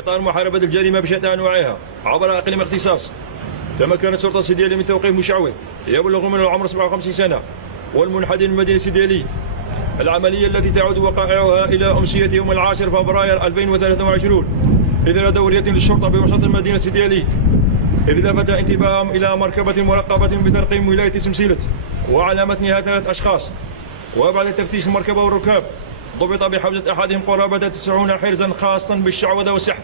إطار محاربة الجريمة بشتى أنواعها عبر أقليم اختصاص. تمكنت شرطة سيديلي من توقيف مشعوذ يبلغ من العمر 57 سنة والمنحدر من مدينة سيديلي. العملية التي تعود وقائعها إلى أمسية يوم 10 فبراير 2023 إثر دورية للشرطة بوسط مدينة سيديلي، إذ لفت انتباههم إلى مركبة مرقبة بترقيم ولاية سمسيلة وعلى متنها 3 أشخاص. وبعد تفتيش المركبة والركاب ضبط بحوزة أحدهم قرابة 90 حرزا خاصا بالشعوذة والسحر.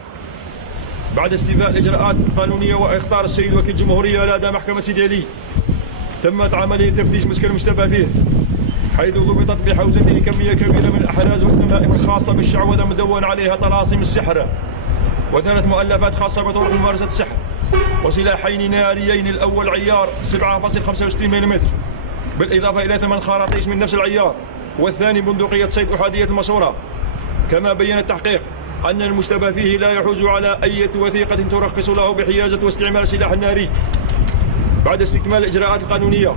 بعد استيفاء الإجراءات القانونية وإخطار السيد وكيل الجمهورية لدى محكمة سيديلي، تمت عملية تفتيش مسكن المشتبه فيه، حيث ضبطت بحوزته كمية كبيرة من الأحراز والتمائم الخاصة بالشعوذة مدون عليها طلاسم السحر، و3 مؤلفات خاصة بطرق ممارسة السحر، وسلاحين ناريين، الأول عيار 7.65 ملم، بالإضافة إلى 8 خراطيش من نفس العيار، والثاني بندقية صيد أحادية الماسورة. كما بين التحقيق أن المشتبه فيه لا يحوز على أي وثيقة ترخص له بحيازة واستعمال السلاح الناري. بعد استكمال الإجراءات القانونية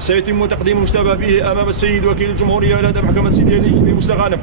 سيتم تقديم المشتبه فيه أمام السيد وكيل الجمهورية لدى محكمة سيديلي بمستغانم.